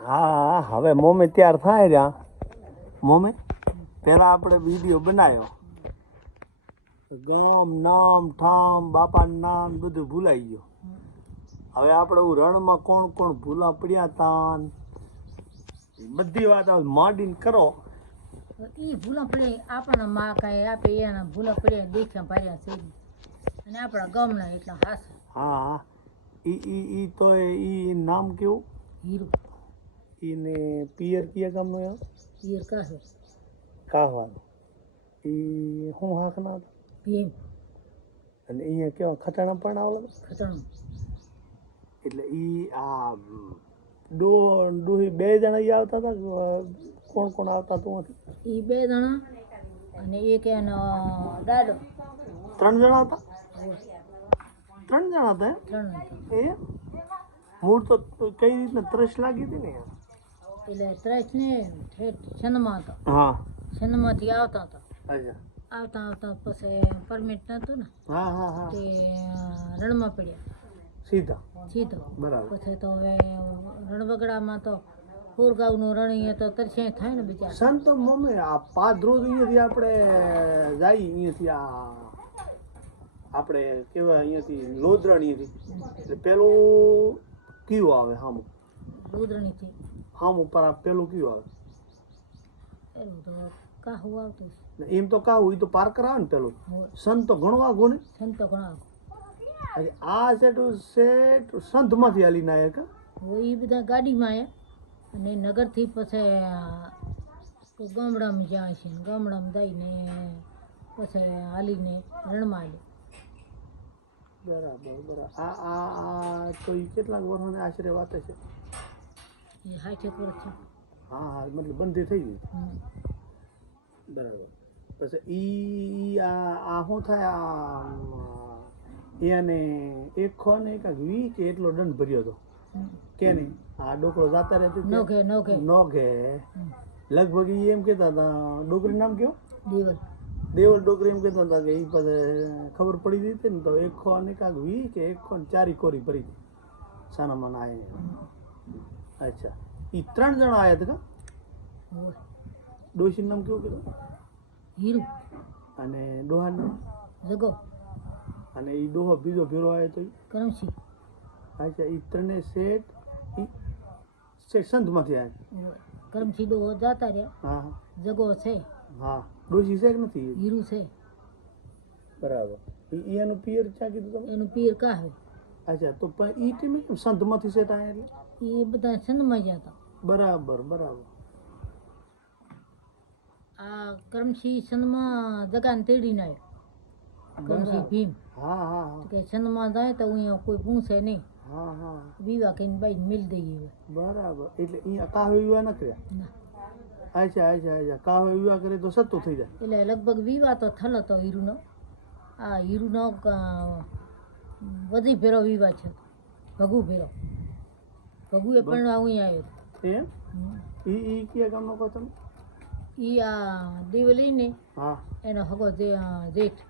હા હવે મોમે તૈયાર થાય રહ્યા. મોમે પહેલાં આપણે વીડિયો બનાવ્યો. ગામ નામ ઠામ બાપાનું નામ બધું ભૂલાઈ ગયું. હવે આપણે રણમાં કોણ કોણ ભૂલા પડ્યા તાન? બધી વાત માંડીને કરો. ઈ ભૂલા પડે આપણને માં કાંઈ આપે એના ભૂલા પડ્યા દેખ્યા ભાર્યા છે. અને આપણા ગામના એટલા હાસ હા હા. ઈ ઈ ઈ તો ઈ નામ કેવું? હીરો. ઈને પિયર કયા ગામનું એમ હીર કાસે કાહવાનું. ઈ હું હાકના ભીમ. અને અહીંયા કેવા ખટાણા પણ આવેલા ખટાણા. એટલે ઈ આ ડો ડોહી બે જણા ઈ આવતા હતા કે, કોણ કોણ આવતા તું એ બે જણા અને એક એનો દાદો ત્રણ જણા હતા? ત્રણ જણા હતા ત્રણ એ? મૂળ તો કઈ રીતના ત્રસ લાગી હતી ને? એટલે ત્રેસ ને ઠેઠ છનમાં હતો હા. છનમાંથી આવતા હતા. આવતા આવતા પછી પરમિટ નહોતું ને હા હા હા. તે રણમાં પડ્યા. સીધા. સીધો. બરાબર. પછી તો હવે રણબગડામાં તો પૂરગાવનું રણી તો તરસે થાય ને બીજા સંતો મમ્મી આ પાંચ રોજ અહીંયાથી આપણે જાય અહીંયાથી આ આપણે કેવાય અહીંયાથી અહીંયાથી એટલે પેલું કયું આવે હામું? દૂધરણીથી હામું પર આપેલું પેલું કયું આવે કાહું આવતું એમ તો કાહુ એ તો પાર કરાવે ને પેલું સંત તો ઘણો આગો ને સંત તો ઘણો આગો આ સેટ સેટ સંતમાંથી હાલીને આવ્યા કા હોય એ બધા ગાડીમાં આવ્યા અને નગરથી પછી ગામડામાં જાય છે ને ગામડામાં જઈને પછી હાલીને રણમાં હાલી બરાબર બરાબર આ આ આ તો એ કેટલાક વર્ષોની આશરે વાત છે એ વર્ષ હા હા મતલબ બંધી થઈ ગઈ બરાબર. પછી ઈ આ આ શું થાય આ એને એક ખો ને કાંઈક વી કે એટલો દંડ ભર્યો હતો. કે નહીં? આ ડોકરો જાતા રહેતી નો ઘે નો ઘે નો ઘે હમ. લગભગ ઈ એમ કહેતા હતા ડોકરી નામ કેવું દેવલ. દેવલ ડોકરી એમ કહેતા હતા કે ઈ પાસે ખબર પડી ગઈ હતી ને તો એક ખો ને કાંક વી કે એક ખો ને ચારી કોરી ભરી હતી. સાનામાં આય. અચ્છા. એ ત્રણ જણા આયા હતા કા? ડોશીનું નામ કેવું કીધું? હીરુ. અને ડોહાનું? જગો. અને એ ડોહો બીજો ભેરો આવ્યો તો ઈ? કરમસી અચ્છા એ ત્રણે શેઠ શેઠ સંતમાંથી આવ્યા હોય કરમસી ડો જાતા રહ્યા. હા. જગો છે. હા. ડોશી છે કે નથી? હીરુ છે. બરાબર. એનું પિયર ક્યાં કીધું તમે? એનું પિયર પીર કાહવે. અચ્છા તો પણ ઈ ટીમ કેમ સંતમાંથી સેટ આયા એટલે? એ બધા છંદમાં ગયા હતા. બરાબર બરાબર. આ કરમસી છંદમાં દગાન તેડીને આવ્યો કરમસી ભીમ. હા હા કે છંદમાં જાય તો અહીંયા કોઈ પૂછે નહીં. હા હા. વિવાહ કહીને બાઈ મિલ દઈએ બરાબર. એટલે અહીંયા કાહો વિવાહ ન કર્યા? ના. અચ્છા અચ્છા અચ્છા. કાહો વિવાહ કરે તો સત્તો થઈ જાય. એટલે લગભગ વિવાહ તો થલ હતો હીરુનો. આ હીરુનો અ, ભેરો વિવાહ છે. ભગુ ફેરો ભગુએ પણ અહીંયા આવ્યો એમ ઈ ઈ કયા ગામનો કહો તમે? એ આ દેવલીને હા. એનો હગો જે જેઠ.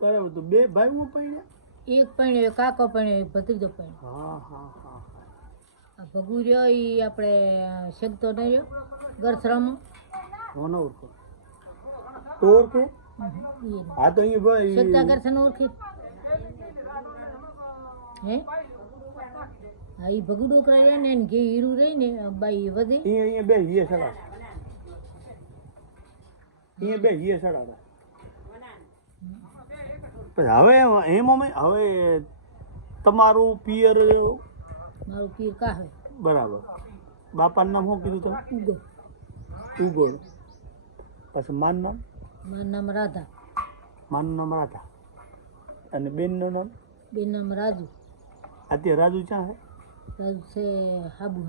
બરાબર તો બે ભાઈઓ પૈણ્યા એક પણ કાકો પણ ભત્રીજો પણ. હા હા હા હા. આ ભગુ રહ્યો એ આપણે શેકતો નહીં રહ્યો ગરસરામાં હું ન ઓળખો તો ઓળખે? એ હા તો અહીં ભાઈ કરશે ને ઓળખી. હે? હા એ ભગુ ડોકરા રહ્યા ને ઘે હીરું રહી ને બાઈ વધે. અહીંયા અહીંયા બે હીએ સડા અહીંયા બે હીએ સડા પછી હવે એમ અમે હવે તમારું પિયર મારું પીર કાહે બરાબર. બાપાનું નામ શું કીધું તમે? ઉગો ઉગોળ. પછી માન નામ? મારું નામ રાધા. માનું નામ રાધા. અને બેનનું નામ? બેન નામ રાજુ. અત્યારે રાજુ ક્યાં છે? રાજુ છે હાબુ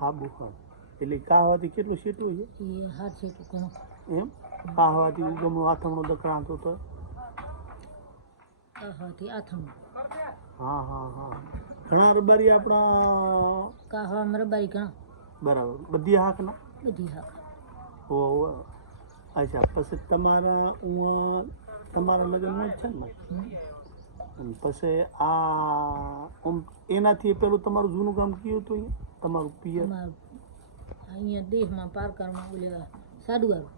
હાબુ હા એટલે કાહવાથી કેટલું સીટું છે? એ હાથ છે ઘણું. એમ? કાહવાથી ઉગમનો આથમણું દકડાતો તો? કાહવાથી આથમણું. હા હા હા. ઘણા રબારી આપણા કાહવામાં રબારી ઘણા. બરાબર. બધી હાકના? બધી હાક. ઓ. અચ્છા પછી તમારા હું તમારા લગ્નમાં જ છે ને? પછી આ એનાથી પેલું તમારું જૂનું ગામ કયું હતું તમારું પિયર? અહીંયા દેહમાં પારકારમાં ઓલે સાડુવાળું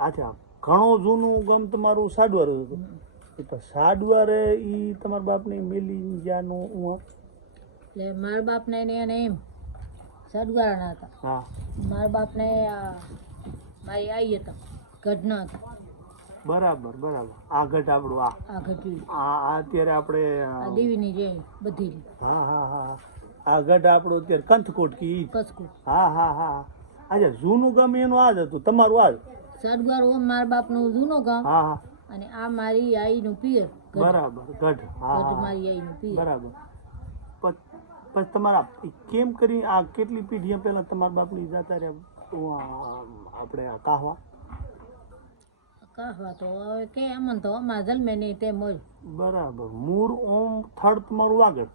અચ્છા ઘણું જૂનું ગામ તમારું સાડવાર હતું? એ તો સાડવારે એ તમારા બાપને મેલી જ્યાંનું હું એટલે મારા બાપને એને એને એમ સાડુવાળાના હતા. હા. મારા બાપને મારી આઈ હતા. ગઢના હતા બરાબર બરાબર. આ ગઢ આપણું આ. આ ગઢ આ આ અત્યારે આપણે દેવીની જે બધી. હા હા હા આ ગઢ આપણો અત્યારે કંથકોટ કી કંથકોટ. હા હા હા. અચ્છા જૂનું ગામ એનું આ જ હતું તમારું આ સાડુવાળું ઓમ મારા બાપનું જૂનું ગામ. હા હા. અને આ મારી આઈનું પિયર બરાબર ગઢ. હા ગઢ મારી આઈનું પિયર. બરાબર. પછ- તમારા કેમ કરી આ કેટલી પેઢીઓ પહેલા તમારા બાપની જાતા રહ્યા આપણે આ કાહવા? કહવા તો હવે કે અમન તો અમારા જન્મે નહીં તેમ હોય બરાબર. મૂળ ઓમ થર્ડ તમારું વાગડ.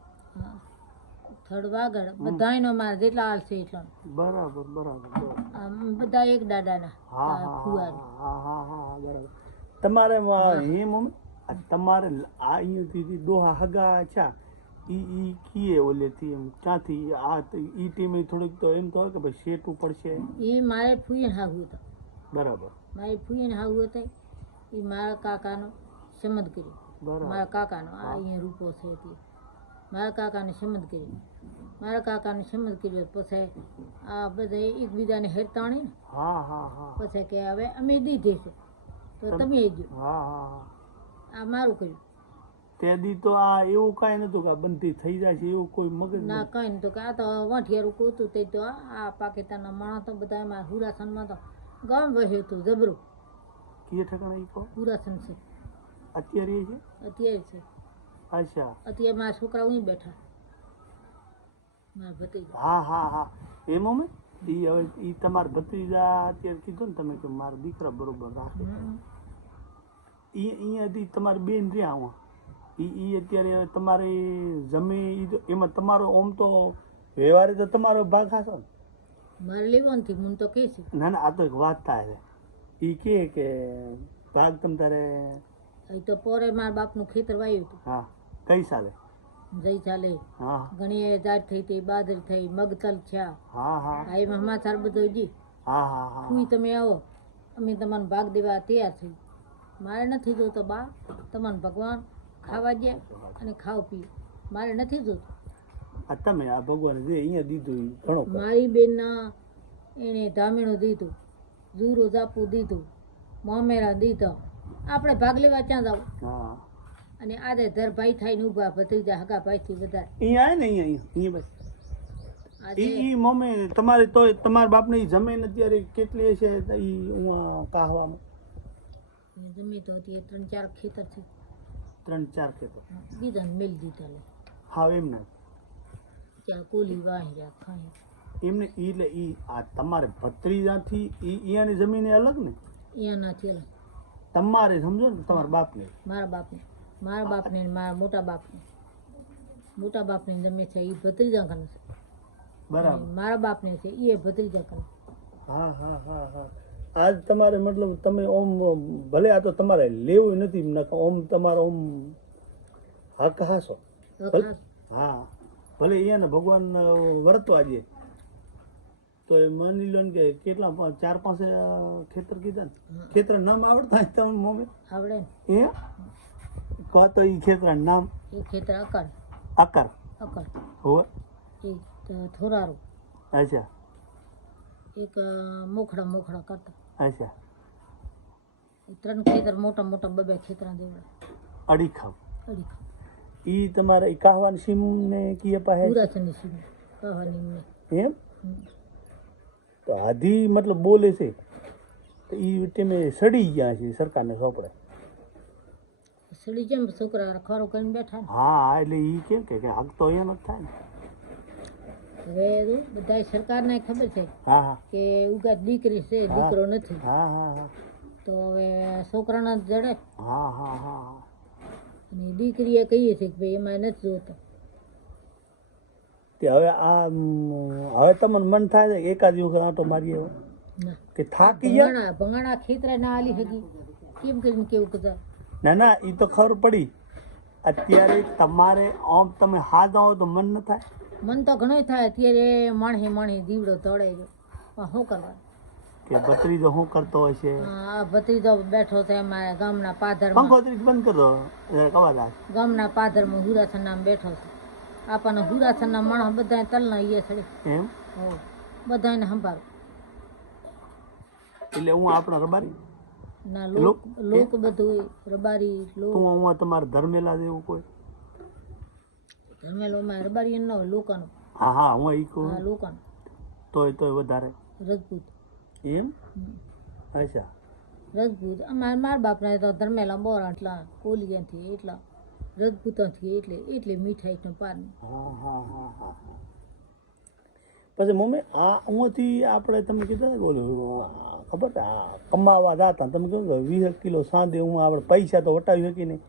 થડ વાગડ. બધાયનો મારા જેટલા હાલ છે એટલા. બરાબર બરાબર બધા એક દાદાના. હા હા હા હા બરાબર. તમારે હે. મમ્મી? તમારે આ અહીંયાથી દોહા હગા છે? ઈ ઈ કીએ ઓલેથી એમ? ક્યાંથી? આ ઈ ટીમે થોડીક તો એમ તો કે ભાઈ શેટું પડશે એ મારે ફૂઈ હાગું તો. બરાબર. મારી ફૂઈને હાવું હતા એ મારા કાકાનો સમજ કર્યો. મારા કાકાનો આ અહીંયા રૂપો છે તે. મારા કાકાને સમજ કરી મારા કાકાને સમજ કર્યો પછી આ બધા એકબીજાને હેરતાણી ને હા હા હા. પછી કે હવે અમે દીધી છે તો તમે તમે જો હા હા હા. આ મારું કર્યું. તે દી તો આ એવું કાંઈ નતું કે બંધી થઈ જાય છે એવું કોઈ મગજ ના કાંઈ નતું કે આ તો વાંઠિયારું કોતું તે તો આ આ પાકિસ્તાનના માણસ બધા એમાં હુરાસનમાં તો ગામ વહે તો જબરું. કીએ ઠેકાણે ઈ કહો. હુરાસન છે અત્યારે એ છે? અત્યારે છે. અચ્છા. અત્યારે મારા છોકરા અહીં બેઠા. મારા ભત્રીજા. હા હા હા. એ મમ્મી ઈ હવે ઈ તમાર ભત્રીજા અત્યારે કીધું ને તમે કે મારા દીકરા બરોબર રાખે. ઈ અહીંયાથી તમારી બેન રહ્યા હું ઈ ઈ અત્યારે તમારે જમે એમાં તમારો ઓમ તો વ્યવહારે તો તમારો ભાગ હશે ને. મારે લેવાનથી હું તો કહે છે ના ના આ તો એક વાત થાય એ કહે કે ભાગ તમ તારે અહીં તો પોરે મારા બાપનું ખેતર વાવ્યું હતું. હા કઈ સાલે? જઈ ચાલે. હા. ઘણી જાત થઈ હતી બાજરી થઈ મગતલ થયા. હા હા. આ એમાં સમાચાર બધો જી હા હા હા. ફૂઈ તમે આવો. અમે તમને ભાગ દેવા તૈયાર થઈ મારે નથી જોતો બા. તમને ભગવાન ખાવા દે અને ખાવ પી મારે નથી જોતું. આ તમે આ ભગવાન જે અહીંયા દીધું ઘણો મારી બેનના એને ધામેણું દીધું ઝૂરો જાપું દીધું મોમેરા દીધા. આપણે ભાગ લેવા ક્યાં જાવ? હા. અને આજે ધર ભાઈ થઈને ઊભા ભત્રીજા હગા ભાઈથી બધા અહીંયા આવે ને અહીંયા અહીંયા બસ. ઈ મમ્મી તમારે તો તમારા બાપને જમીન અત્યારે કેટલી છે ઈ કાહવામાં? જમી તો હતી ત્રણ ચાર ખેતર છે. ત્રણ ચાર ખેતર. દીધા મેલ દીધા લે. એમ એમને ત્યાં કોલી વાહ્યા ખાઈ એમને ઈ એટલે ઈ આ તમારે ભત્રીજાથી ઈ અહીંયાની જમીન અલગ ને? અહીંયા નથી અલગ. તમારે સમજો ને તમારા બાપને. મારા બાપને. મારા બાપને મારા મોટા બાપને. મોટા બાપને જમીન છે એ ભત્રીજા કને છે. બરાબર. મારા બાપને છે એ ભત્રીજા કને હા હા હા હા. આજ તમારે મતલબ તમે ઓમ ભલે આ તો તમારે લેવું નથી ઓમ તમારો ઓમ હક હાસો. હા. ભલે અહીંયા ભગવાન વર્તવા દે. તો એ માની લો કે કેટલા ચાર પાંચ ખેતર કીધા ને. ખેતર નામ આવડતા હોય તમે મમ્મી? આવડે એ કહો તો એ ખેતર નામ? એ ખેતર આકાર આકાર આકાર હોવે? એ થોરારો અચ્છા. એક મોખડા મોખડા કરતા. અચ્છા. ત્રણ ખેતર મોટા મોટા બબે ખેતરા દેવડા. અડી ખાવ અડી ઈ એ કાહવાની સીમ ને કીએ પાસે પૂરા છે ની સીમ કહાની એમ તો આધી મતલબ બોલે છે તો ઈ ટાઈમે સડી ગયા છે સરકારને સોંપડે. સડી જેમ છોકરા ખરો કરીને બેઠા હા એટલે ઈ કેમ કે હક તો એમ જ થાય ને. હવે બધા સરકારને ખબર છે હા હા. કે ઉગા દીકરી છે દીકરો નથી. હા હા હા. તો હવે છોકરાના જડે. હા હા હા. અને દીકરીએ કહીએ છે કે ભાઈ એમાં નથી જોતા. તે હવે આ હવે તમને મન થાય છે એકાદ વખત આટો મારીએ? કે થાકી ગયા? ભંગાણા ખેતરે ના આલી હકી કેમ કરીને કેવું કહેતા? ના ના એ તો ખબર પડી. અત્યારે તમારે આમ તમે હાથ આવો તો મન ન થાય. મન તો ઘણો થાય. અત્યારે માણહી માણહી દીવડો તળે ગયો પણ શું કરવા કે ભત્રીજો શું કરતો હોય છે? આ ભત્રીજો બેઠો છે અમારા ગામના પંખો પાદરમાં ત્રીજ બંધ કરી આવે ગામના પાદરમાં હુરાસન નામ બેઠો છે. આપણને હુરાસનના માણસ બધા તલના ઈએ છડી એમ? હો બધાને સંભાળ. એટલે હું આપણા રબારી? ના લોક- લોક બધું રબારી લોક. તું હું તમારે ધર્મેલા જેવું કોઈ? ધર્મેલોમાં રબારી ન હોય લોકાનો. હા હા હું ઈ કહું. હા લોકાનો. તોય તોય વધારે. રજપૂત. એમ? અચ્છા. રજપૂત અમારા મારા બાપના તો ધર્મેલા બોરા એટલા કોલિયાથી એટલા રજપૂતોથી એટલે એટલે મીઠાઈ પાર હા હા હા હા. પછી મમ્મી આ અહીંથી આપણે તમે કીધું ને બોલું ખબર છે આ કમાવા જતા તમે કહ્યું વીસ કિલો સાંજે હું આપણે પૈસા તો વટાવી શકી નહીં.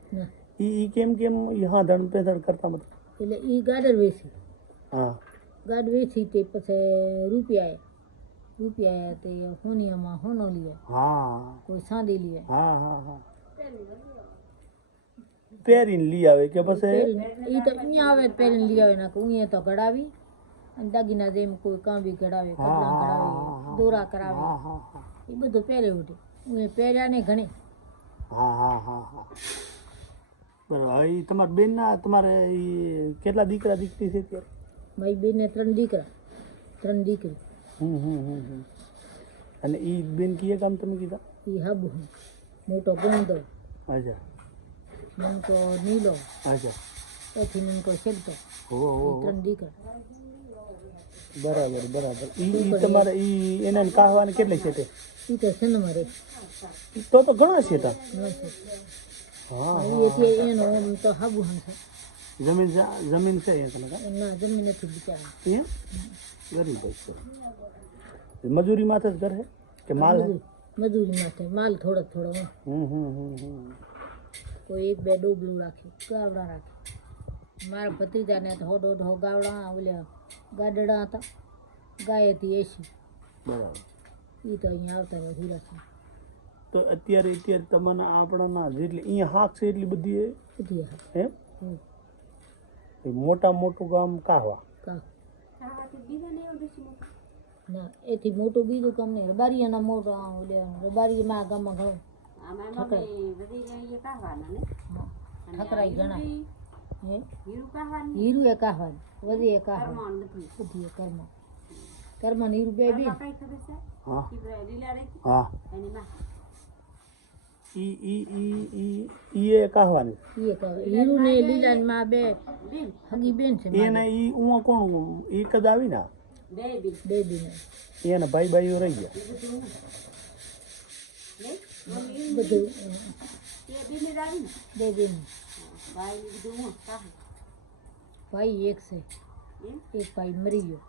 એ ઈ કેમ કેમ એ હા ધણ પેધણ કરતા મતલબ? એટલે એ ગાડર વેચી. હા. ગાડ વેચી તે પછી રૂપિયા રૂપિયા તે હોનિયામાં હોનો લીએ હા. કોઈ સાંદી લીએ હા હા હા. પહેરીને લઈ આવે કે બસ એ તો અહીંયા આવે પહેરીને લઈ આવે ના અહીંયા તો ઘડાવી અને દાગીના જેમ કોઈ કામ બી ઘડાવે કપડાં ઘડાવે દોરા કરાવે. હા હા હા. એ બધું પહેરે ઉઠે. હું પહેર્યા ને ઘણી. હા હા હા હા. બરાબર. એ તમારા બેનના તમારે કેટલા દીકરા દીકરી છે અત્યારે? મારી બેનને ત્રણ દીકરા. ત્રણ દીકરી. હમ હમ હમ અને ઈ બેન કીએ કામ તમે કીધા? એ હાબુ મોટો ગોંદો અચ્છા. નનકો નીલો. અચ્છા. પછી નનકો શેલતો ઓ હો. ત્રણ દીકરા. બરાબર બરાબર. ઈ તમારે ઈ એને કાહવાને કેટલી છે તે? ઈ તો છે ને મારે. તો તો ઘણા છે તા. હા એ એટલે એનો તો હાબુ હા. છે જમીન જમીન છે એ કા? ના જમીન નથી બિચારા. એ ગરીબ છે. મજૂરી માથે જ કરે હે? કે માલ હે? મજૂરી માટે માલ થોડો થોડો. હમ હમ હમ હમ. કોઈ એક બે ડોબલું રાખ્યું ગાવડા રાખે. મારા ભત્રીજાને તો હોડો હો ગાવડા ઓલ્યા ગાડડા હતા. ગાય હતી એસી. બરાબર. એ તો અહીંયા આવતા રહે છે. તો અત્યારે અત્યારે તમને આપણાના જેટલી અહીંયા હાક છે એટલી બધી બધી હા એમ? એ મોટા મોટું ગામ કાહવા? કા ના એથી મોટું બીજું કામ નહીં. રબારીયાના મોટો લેવાનું. રબારીયામાં આ ગામમાં ઘણું ઠકરાઈ ઘણા. હે? હીરું એ કાહવાનું વધી એ કાહવાનું. બધી એ કર્મ કર્મ. ને હીરું બે બેન હા. હા. ઈ ઈ ઈ ઈ ઈ એ કાહવાની. ઈ એક હીરું ને લીલા માં બે હગી બેન છે એને. ઈ ઉવા કોણ ઈ કદ આવી ને બે બેન એને ભાઈ ભાઈઓ રહી ગયા. બધું. ભાઈ એક છે. એક ભાઈ મરી ગયો.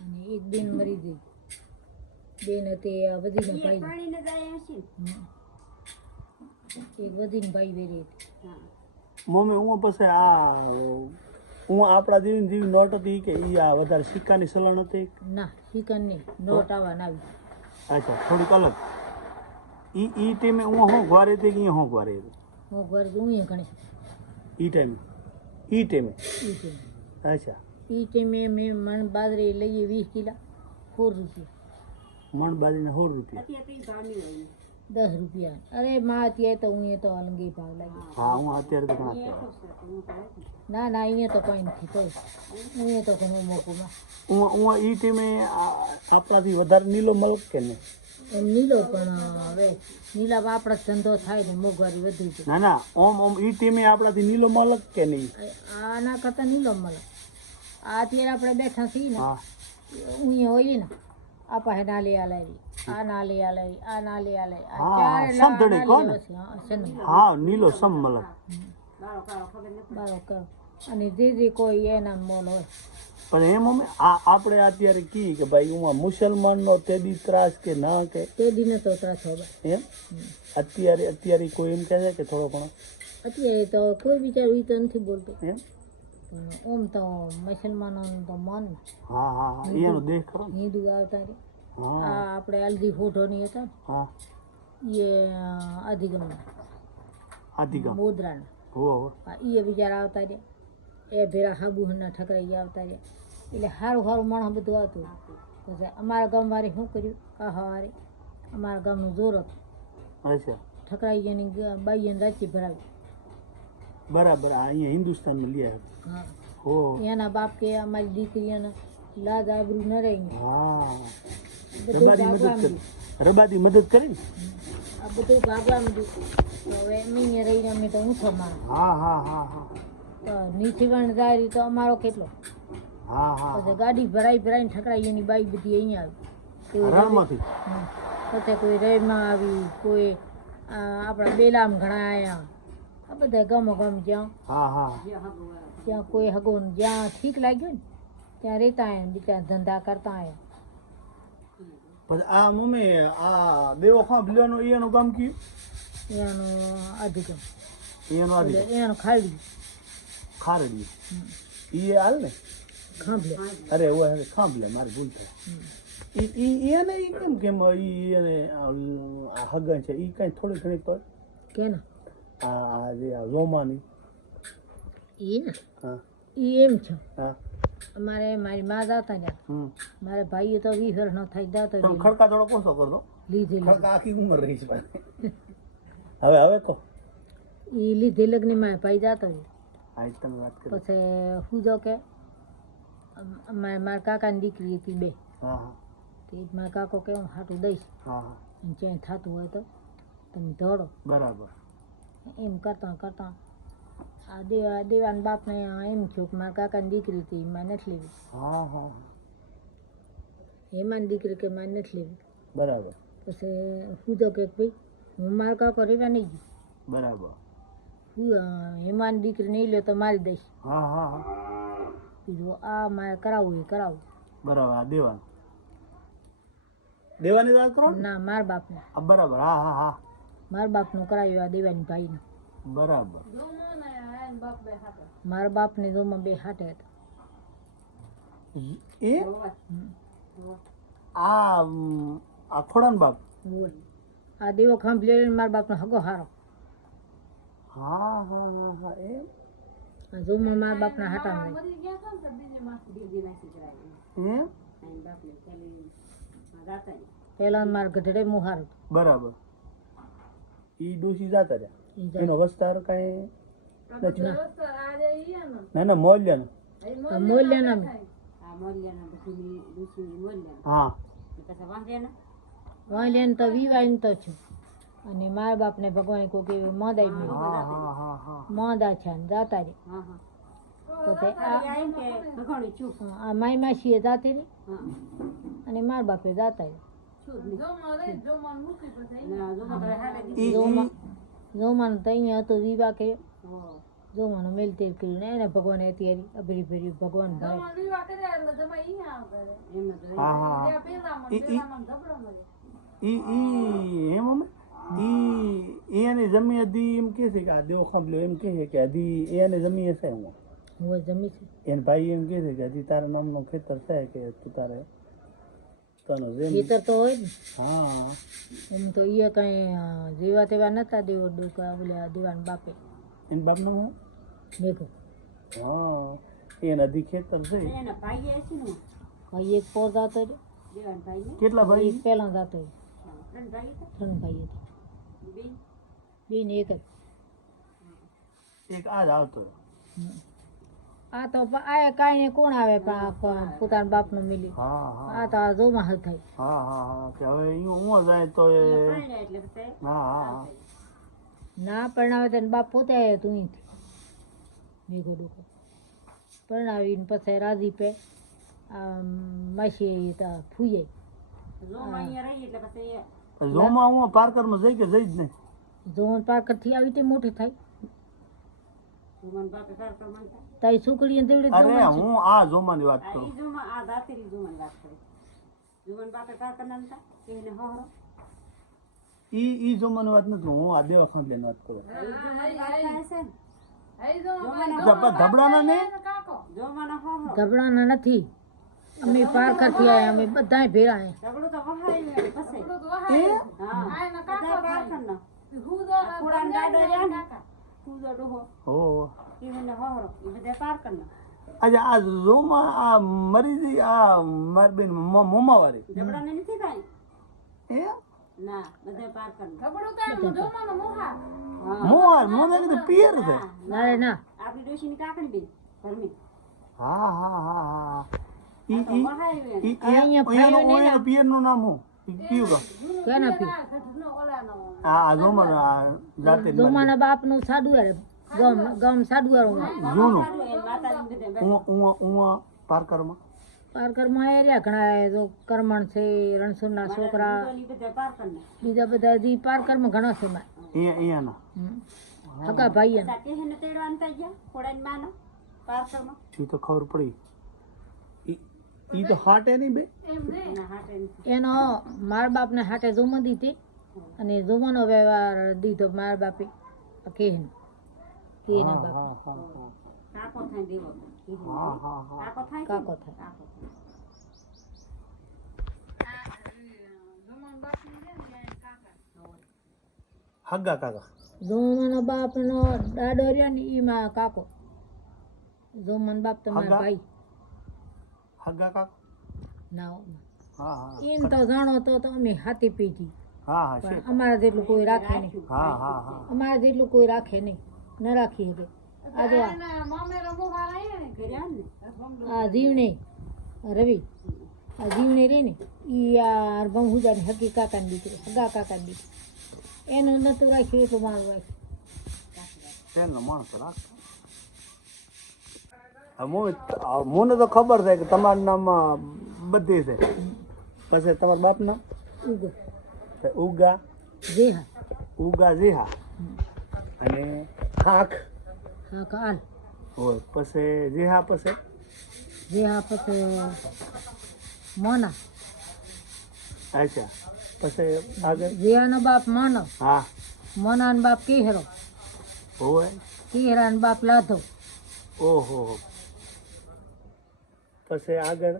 અને એક બેન મરી ગઈ. બેન હતી આ વધીને ભાઈ. એક વધીને ભાઈ વેરી હતી. મમ્મી હું પછી આ હું આપણા જેવી જેવી નોટ હતી કે ઈ આ વધારે સિક્કાની સલણ હતી ના સિક્કાની નોટ આવવા ના આવી. અચ્છા થોડીક અલગ. ઈ ઈ ટાઈમે હું હું ઘરે હતી કે અહીંયા હું ઘરે હતી? હું ઘર હું ગણે ઈ ટાઈમે ઈ ટાઈમે ઈ ટીમે અચ્છા. ઈ ટાઈમે મેં મણ બાજરી લઈએ વીસ કિલા સોળ રૂપિયા. મણ બાજીને સોળ રૂપિયા. દસ રૂપિયા. અરે માં અત્યારે તો હું તો અલંગી ભાવ લાગી હા હું અત્યારે તો ના ના અહીંયા તો કંઈ નથી તો અહીંયા તો ઘણો મોકું માં હું હું ઈ ટીમે આપણાથી વધારે નીલો મલક કે નહીં? એમ નીલો પણ હવે નીલા આપણા ધંધો થાય ને મોંઘવારી વધી છે ના ના ઓમ ઓમ ઈ ટીમે આપણાથી નીલો મલક કે નહીં? આના કરતાં નીલો મલક આ અત્યારે આપણે બેઠા છીએ ને હું. હોઈએ ને આ પાસે નાલી આ લાવી આ ના લે આ લાવી આ ના. આ લાવી હા, સમધણી. હા. નીલો સમ મલક. બારો કરો. અને જે જે કોઈ એના મોલ હોય. પણ એમ અમે આ આપણે અત્યારે કી કે ભાઈ હું મુસલમાનનો તેદી ત્રાસ કે ના કે? તે દિને તો ત્રાસ હોય એમ? અત્યારે અત્યારે કોઈ એમ કહે છે કે થોડો ઘણો? અત્યારે તો કોઈ બિચારું ઈ તો નથી બોલતું. એમ? ઓમ તો મુસલમાનોનું તો મન. હા હા એનો દેખ ખરો હિન્દુ આવતા રે હા. આ આપણે અલધી ફોટોની હતા. હા. એ અધિગમ. અધિગમ. મોદરાના. હો હો બિચારા આવતા રહ્યા એ ભેરા હાબુહના ઠકરાઈ આવતા રહ્યા એટલે સારું સારું માણસ બધું આવતું પછી અમારા ગામવાળે શું કર્યું? કાહાવાળે અમારા ગામનું જોર હતું. ઠકરાઈ એની બાઈને રાચી ભરાવી. બરાબર આ અહીંયા હિન્દુસ્તાનમાં લઈ આવ્યા હો. એના બાપ કે અમારી દીકરીઓને લાજ આબરૂ ન રહી. હા. રબાદી મદદ કરી. રબાદી મદદ કરી ને? આ બધું ભાગવા માંડ્યું. હવે અહીંયા રહીને અમે તો ઊંચો મારો હા હા હા હા. નીચે પણ જાય તો અમારો કેટલો? હા હા તો ગાડી ભરાઈ ભરાઈને ઠકરાઈ એની બાઈક બધી અહીંયા આવી. કોઈ રણમાંથી પછી કોઈ રેમાં આવી કોઈ આપણા બેલામ ઘણા આવ્યા આ બધા ગમો ગમ જ્યાં હા હા ત્યાં કોઈ હગો ને જ્યાં ઠીક લાગ્યું ને ત્યાં રહેતા આવ્યા બિચારા ધંધા કરતા આવ્યા પછી આ મમ્મી આ દેવો ખાં લ્યોનો એનું કામ કયું એનો અધિકમ એનું આદિ એટલે એનો ખાડી ખારડી હમ. ઈ હાલ ને? ખાંભલે. અરે ઓય હવે ખાંભલે મારી ભૂલ થાય હમ. ઈ ઈ એને ઈ કેમ કેમ ઈ એને આ આ હગન છે ઈ કઈ થોડી ઘણી તો કેના? આ જે રોમાની. એ હા. એ એમ છે. હા. અમારે મારી માં જાતા ને. મારે ભાઈએ તો વીસ વર્ષનો થઈ ખડકા થોડો કરતો લીધે ખડકા આખી ઉંમર રહી છે હવે હવે કહો. એ લીધે લગ્નમાં ભાઈ. તમે વાત કરી. પછી હું જો કે મારા મારા કાકાની દીકરી હતી બે. હા હા. તે મારા કાકો કે હું હાટું દઈશ. હા હા. અને થતું હોય તો તમે દોડો બરાબર. એમ કરતા કરતા આ દેવા દેવાન બાપને એમ થયું કે મારા કાકાની દીકરી હતી મારે નથી લેવી. હા હા. હેમાની દીકરી કે મારે નથી લેવી. બરાબર. પછી હું તો કે ભાઈ હું મારા કાકો રેવા નહીં ગયું બરાબર. હેમાની દીકરી નહીં લો તો મારી દઈશ. હા હા હા. કીધું આ મારે કરાવવું એ કરાવવું બરાબર આ દેવાનું. દેવાની વાત કરો ના? મારા બાપને. બરાબર હા હા હા. મારા બાપનું કરાવ્યું આ દેવાની ભાઈને. બરાબર. મારા બાપને જોમાં બે હાટે હતા. એ? આ આખોડાન બાપ? આ દેવો ખાંભ લઈને મારા બાપનો હગો હારો. હા હા હા હા એમ? જોમાં મારા બાપના હાટામાં રહી પેલા મારા ગઢડે મુહાર બરાબર. ઈ ડોસી જાતા રહ્યા. એનો વસ્તાર કઈ નથી. ના. ના ના મોલ્યાનો. તો મોલ્યાના. હા વાંલ્યાને તો વિવાઈને તો છું. અને મારા બાપને ભગવાને કોઈ કે મોદાઈ હા મેં હા હા હા. મોદા છે ને જાતા રે આ હા, માસીએ જાતી રે અને મારા બાપે જાતા રે ઈ જોમાં ઈ- જોવાનું તો અહીંયા હતો વિવાહ કર્યો જોવાનું મેલતેર કર્યું ને એને ભગવાને અત્યારે અભરી ભરી ભગવાન ભરે હા હા હા ઈ ઈ ઈ ઈ એમ અમે ઈ એને જમી હતી એમ કે છે કે આ દેવો ખાંભલ્યો એમ કે છે કે હજી એને જમી હશે હું હવે જમી છે એને ભાઈ એમ કે છે કે હજી તારા નામનું ખેતર છે કે તું તારે તનો જેમ ખેતર તો હોય ને. હા. એમ તો એ કઈ જેવા તેવા નતા દેવો દુકા ઓલા દેવાન બાપે. એન બાપનું હું? મેઘો. હા. એને હજી ખેતર છે ભાઈ એક પોર જાતો રહ્યો. કેટલા ભાઈ? એક પહેલા જાતો રહ્યો. ત્રણ ભાઈ હતા? બેન? એક જ. એક આજ આવતો હમ. આ તો પ- આ કાંઈ ને કોણ આવે પણ આ કો- પોતાના બાપનું મિલી. હા હા. આ તો આ જોમાં હલ થાય. હા હા હા કે હવે અહીંયા હું જાય તો એ હા હા હા. ના પરણાવે તો એનો બાપ પોતે આવ્યો તું અહીંથી. મેઘો ડોકો. પરણાવીને પછી રાજી પે આમ માસી તો ફૂઈ જોમાં હું પાર્કરમાં જઈ કે જઈ જ નહીં? જોન પાકરથી આવી તે મોટી થાય. તારી છોકરીને તેવડે જ અરે જોવાનું છે. હું આ જોમાની વાત કરું. ઈ ઈ જોમાની વાત નથી હું આ દેવા ખાંડલીની વાત કરું ધબ- ધબડાના નથી. અમે પારખરથી આયા અમે બધાય ભેળા આવ્યા આ ઝોમાં આ મરી આ મારી બેન મોમા વાળી નથી એ ના બધા પાર મોહર. મોને પિયર છે. ના ના. આપણી ડોશીની કાકડી બેન ભરમી હા હા હા હા. ઈ ઈ ઈ અહીંયા એનું ફાયો ને એનું પિયરનું નામ હું ઈ કયું કહો ક્યાં ના પી? આ ઝોમર આ જાતે જ દોમાના બાપનું સાડુઆર ગમ ગમ સાડુઆર જૂનું. ઉવા ઉવા ઉવા પારકરમાં. પારકરમાં એરિયા ઘણા એ તો કરમણ છે રણછોડના છોકરા. બીજા બધા હજી પારકરમાં ઘણા છે મારે અહીંયા અહીંયાના. હમ. ભાઈ એમ. તેડવા ગયા? ખોડાની માનો પાર કરમાં તો ખબર પડી. ઈ તો હાટે નહીં બે. એના એનો માર બાપને હાટે જુમો દીધી અને જોવાનો વ્યવહાર દીધો માર બાપે. કેહન કેના બાપ. કાકો થાય દેવો. હા હા હા. કાકો થાય કાકો થાય. હગ્ગા કાકા. જોમાનો બાપનો દાડો રહ્યો ને એમાં કાકો. જોમાન બાપ તમારા? ભાઈ. હગ્ગા કાકો ના હા. હા એમ તો જાણો તો તો અમે હાથી પીધી. હા હા પણ અમારા જેટલું કોઈ રાખે નહીં. હા હા હા. અમારા જેટલું કોઈ રાખે નહીં. ન રાખી શકે આજે આ- જીવને રવિ. આ જીવને રે ને ઈ આ બહુજાની હકી કાકાની દીકરી હગા કાકાની દીકરી. એનું નતું રાખ્યું એટલું મારું રાખ્યું. માણસો રાખ. મને તો ખબર છે કે તમારું નામ બધી છે. પછી તમારા બાપના? નામ ઉગા? જીહા ઉગા જીહા અને ખાખ? હા કાલ હોય. પછી જીહા પછી? જીહા પછી મોના. અચ્છા. પછી આગળ? જીહાનો બાપ મોનો. હા. મોનાનો બાપ કેહરો. હોય. કેહરાનો બાપ લાધો. ઓહો. પછી આગળ?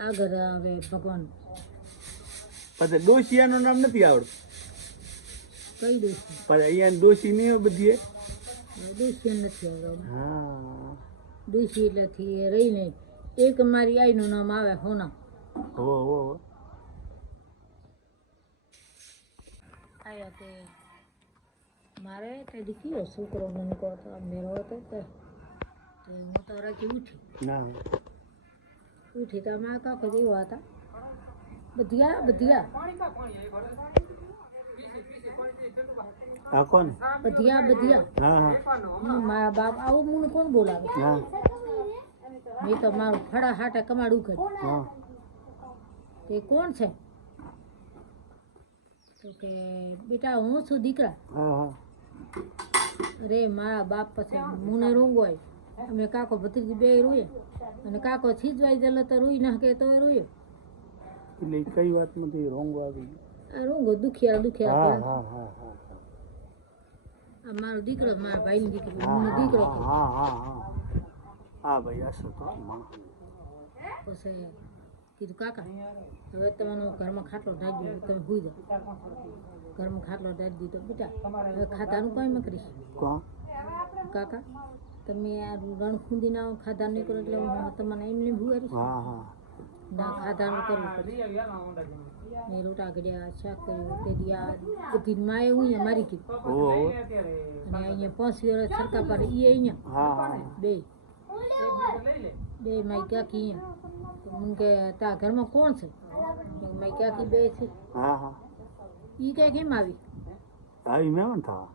આગળ હવે ભગવાન. પછી ડોશિયાનું નામ નથી આવડતું? કઈ દોશી પછી અહીંયા ડોશી નહીં બધી દુષ્ય નથી આવડતું. હા. દુષ્ય એટલેથી રહીને એક મારી આઈનું નામ આવે હોના. હો હો. આયા તે મારે તે દીકરીઓ છોકરો મને કહો તો મેળો હતો હું તો રાજી ઉઠી. ના. ઉઠી તો મારા કાકો જેવા હતા. બધિયા બધિયા. આ કોણ? બધિયા બધિયા. હા હા. મારા બાપ આવું મને કોણ બોલાવે? હા મેં તો મારું ફળા હાટે કમાડું કર્યું હા. તે કોણ છે? તો કે બેટા હું છું દીકરા. અરે મારા બાપ પછી મુને રોંગો આવ્યો. અમે કાકો ભત્રીજી બે રોયે અને કાકો છીજવાઈ ગયેલો તો રોઈ નાખે તો રોયો. એટલે કઈ વાત નથી રોંગ આવી આ રોંગો દુખિયા દુખ્યા હા હા હા હા આ મારો દીકરો મારા ભાઈની દીકરી મને દીકરો હા હા હા હા. ભાઈ આસો તો મણ પછી કીધું કાકા હવે તમારો ઘરમાં ખાટલો ઢાંકી દીધો તમે ભૂઈ જાઓ. ઘરમાં ખાટલો ઢાંકી દીધો બેટા હવે ખાતાનું કોઈ ન કરીશ કોણ? કાકા તમે આ રણ ખૂંદીના ખાધા નહીં કરો એટલે હું તમને એમને ભૂગારીશ હા હા. ના ખાધાનું કરવું પડે મેં રોટા ઘડ્યા શાક કર્યું તે દિયા હું અહીંયા મારી કીધું અને અહીંયા પાંચ વર્ષ સરકાર પાડે એ અહીંયા. બે. બે માઈ કાકી અહીંયા. મને કે તા ઘરમાં કોણ છે? મેં કીધું, કાકી બે છે. હા હા. એ કે કેમ આવી? આવી મહેમાન થવા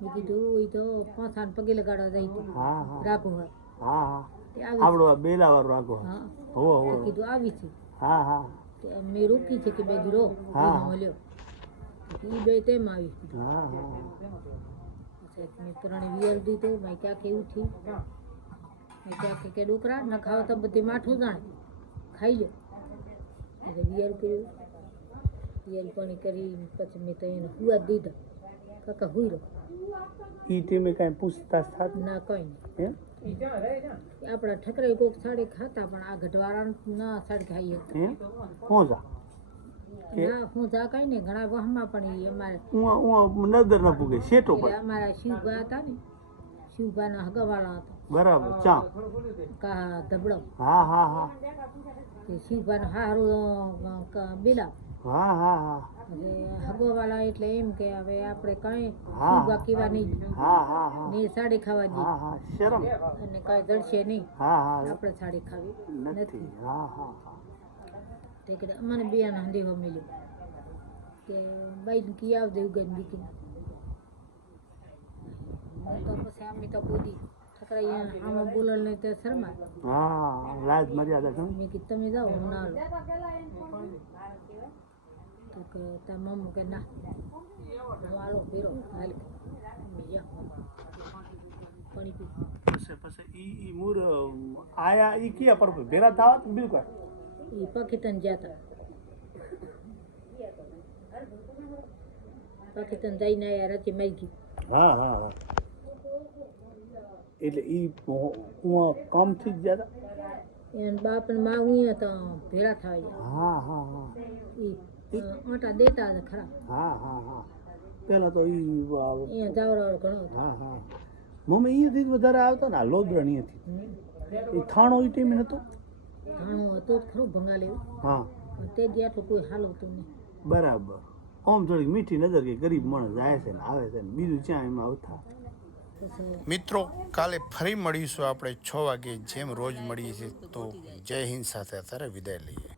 મેં કીધું એ તો પાંચ પગે લગાડવા જાય રાખો હા હા. તે આવી બેલા વાળો રાખો. કીધું આવી છે. હા મેં રોકી છે કે બે રો મળ્યો. એ બે તેમ આવી. હા હા. મેં ત્રણે વિયર દીધો. મારી કાકી ઉઠી. મારી કાકી કે ડોકરા? ન ખાવ તો બધી માઠું જાણે. ખાઈ લો એટલે વિયર કર્યું. વિયર પાણી કરી પછી મેં તો એને હુવા દીધા. કાકા હુઈ રહો ઈ તમે કાંઈ પૂછતા થાત? ના કંઈ આપણા ઠકરે કોક સાડી ખાતા પણ આ ગઢવાળા ના સાડી ખાઈએ. હે? જા? ના હું જા કઈ ને ઘણા વહમાં પણ ઈ અમારે હું નજર ના પૂગે શેટો પર અમારા શિવભા હતા ને શિવભાના હગવાળા હતા. બરાબર ચા કા ધબડો હા હા હા. શિવભાનો હારું બિલા હા હા હા. હગોવાળા એટલે એમ કે હવે આપણે કઈ. શિવભા કીવા નહીં હા હા હા. ને સાડી ખાવા હા હા. શરમ. અને કાંઈ જડશે નહીં. હા હા. આપણે સાડી ખાવી નથી. હા હા તે કે અમને બે હંધીઓ મળ્યું. કે બાઈ કી આવ દેવું તો પછી અમે તો કૂદી ઠકરાઈ આમાં બોલલ નહીં તે શરમા હા રાજ મર્યાદા મેં કીધું તમે જાઓ હું ના આવું તો કે તાર મમ્મી કે ના હું આલો પીરો હાલ અમે ગયા પાણી પી પછી પછી ઈ ઈ મૂર આયા ઈ કયા પર ભેરા થાવા કે બીજું કાંઈ એ પાકિસ્તાન ગયા હતા પાકિસ્તાન જઈને આવ્યા રાતે મારી ગઈ હા હા હા એટલે ઈ ઉવા કામથી જ ગયા હતા એને બાપ ને માં ઉયા તો ભેળા થવા ગયા હા હા હા એ આટા દેતા હતા ખરા હા હા હા. પેલા તો ઈ અહીંયા જાવરાવાળો ઘણો હા હા. મમ્મી અહીંયાથી વધારે આવતા ને આ લોદરા અહીંયાથી એ થાણો ઈ ટીમ નતો? થાણો હતો જ ખરો ભંગાલ હા. તે ગયા તો કોઈ હાલવતું નહીં. બરાબર. આમ થોડીક મીઠી નજર કે ગરીબ માણસ જાય છે ને આવે છે ને બીજું ક્યાં એમાં આવતા? મિત્રો કાલે ફરી મળીશું આપણે છ વાગે જેમ રોજ મળીએ છીએ તો જય હિન્દ સાથે અત્યારે વિદાય લઈએ.